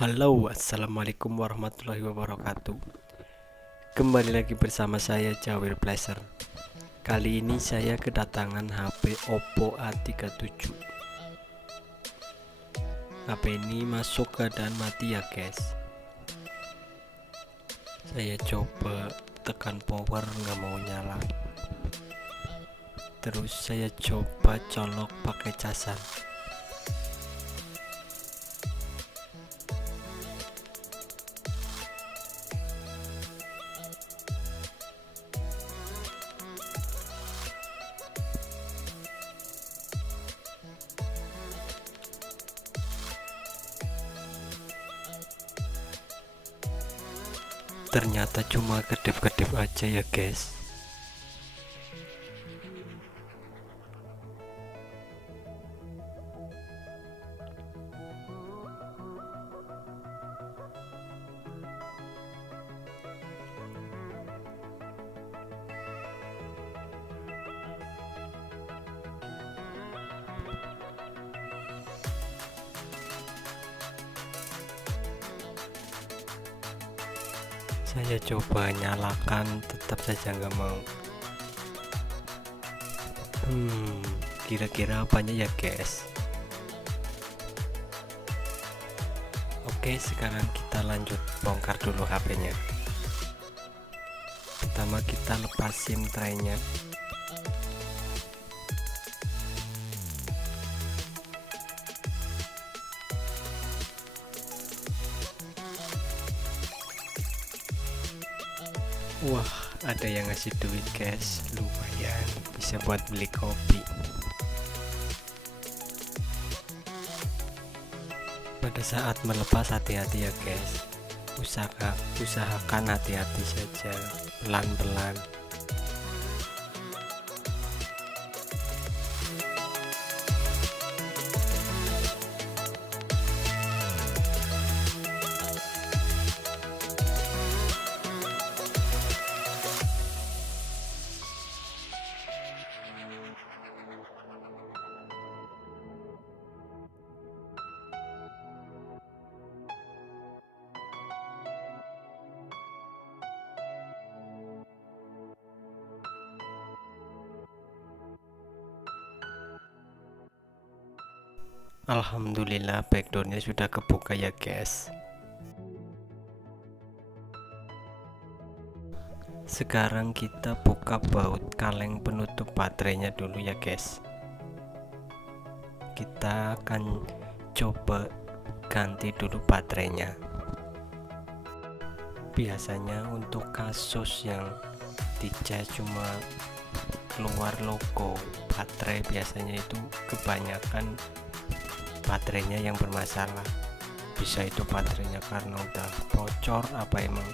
Halo, assalamualaikum warahmatullahi wabarakatuh. Kembali lagi bersama saya Jawir Pleasure. Kali ini saya kedatangan HP Oppo A37. HP ini masuk keadaan mati ya guys. Saya coba tekan power nggak mau nyala. Terus saya coba colok pakai casan. Ternyata cuma kedip-kedip aja ya guys. Saya coba nyalakan, tetap saja nggak mau. Kira-kira apanya ya guys? Oke, sekarang kita lanjut bongkar dulu HP-nya. Pertama kita lepasin traynya. Wah, ada yang ngasih duit guys, lumayan bisa buat beli kopi. Pada saat melepas hati-hati ya guys. Usahakan hati-hati saja, pelan-pelan. Alhamdulillah backdoornya sudah kebuka ya guys. Sekarang kita buka baut kaleng penutup baterainya dulu ya guys. Kita akan coba ganti dulu baterainya. Biasanya untuk kasus yang dicas cuma keluar logo baterai, biasanya itu kebanyakan baterainya yang bermasalah. Bisa itu baterainya karena udah bocor apa emang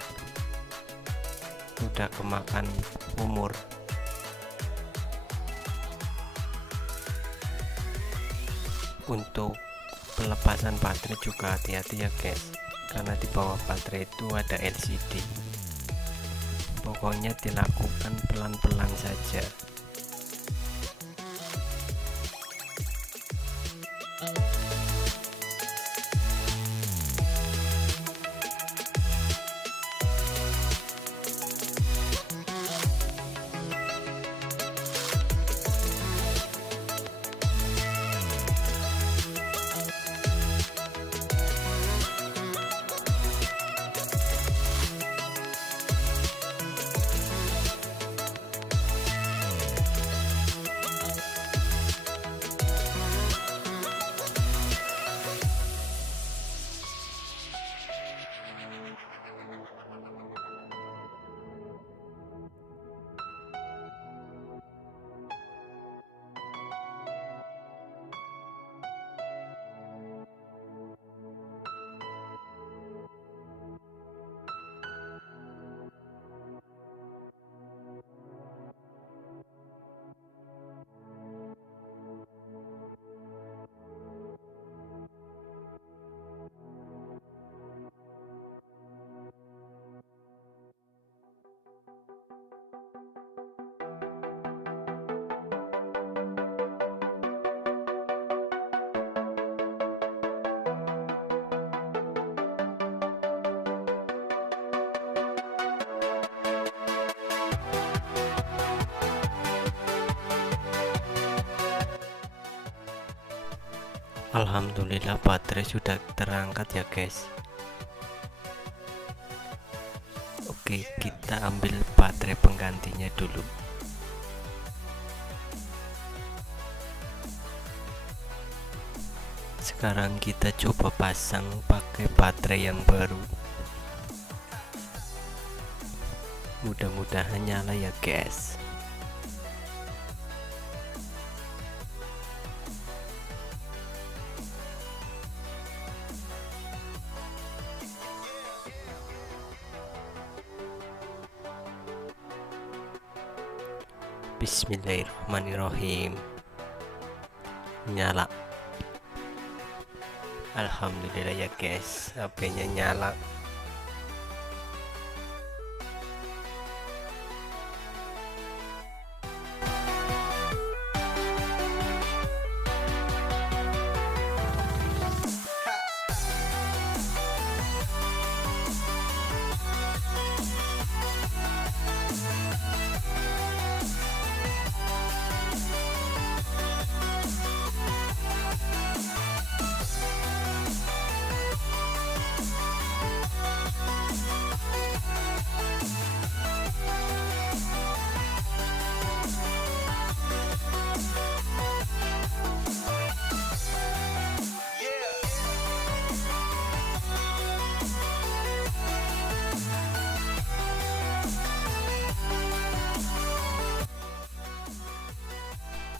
udah kemakan umur. Untuk pelepasan baterai juga hati-hati ya guys, karena di bawah baterai itu ada LCD. Pokoknya dilakukan pelan-pelan saja. Alhamdulillah baterai sudah terangkat ya guys. Oke, kita ambil baterai penggantinya dulu. Sekarang kita coba pasang pakai baterai yang baru. Mudah-mudahan nyala ya guys. Bismillahirrahmanirrahim. Nyala. Alhamdulillah ya guys, HP-nya nyala.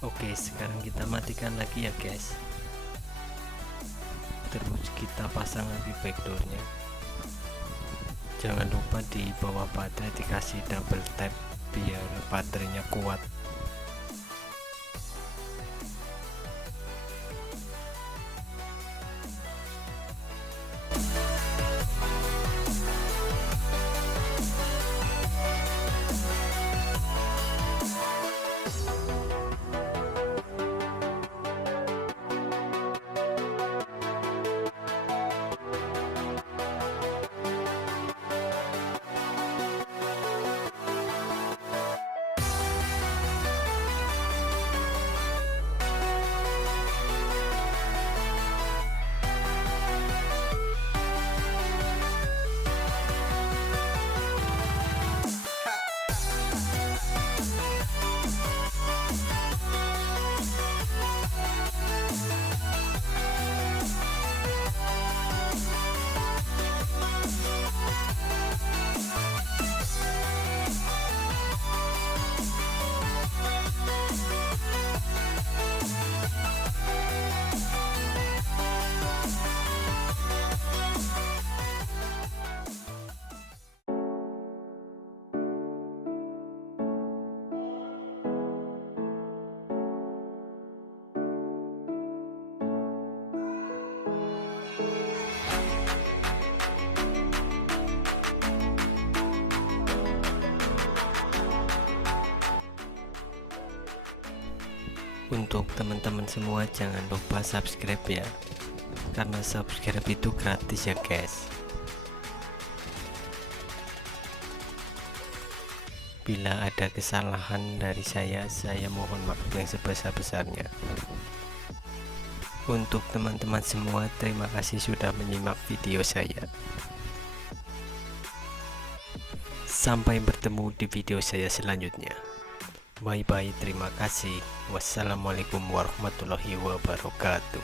Oke, sekarang kita matikan lagi ya guys. Terus kita pasang lagi backdoornya. Jangan lupa di bawah baterai dikasih double tap biar baterainya kuat. Untuk teman-teman semua jangan lupa subscribe ya, karena subscribe itu gratis ya guys. Bila ada kesalahan dari saya mohon maaf yang sebesar-besarnya. Untuk teman-teman semua, terima kasih sudah menyimak video saya. Sampai bertemu di video saya selanjutnya. Bye bye, terima kasih. Wassalamualaikum warahmatullahi wabarakatuh.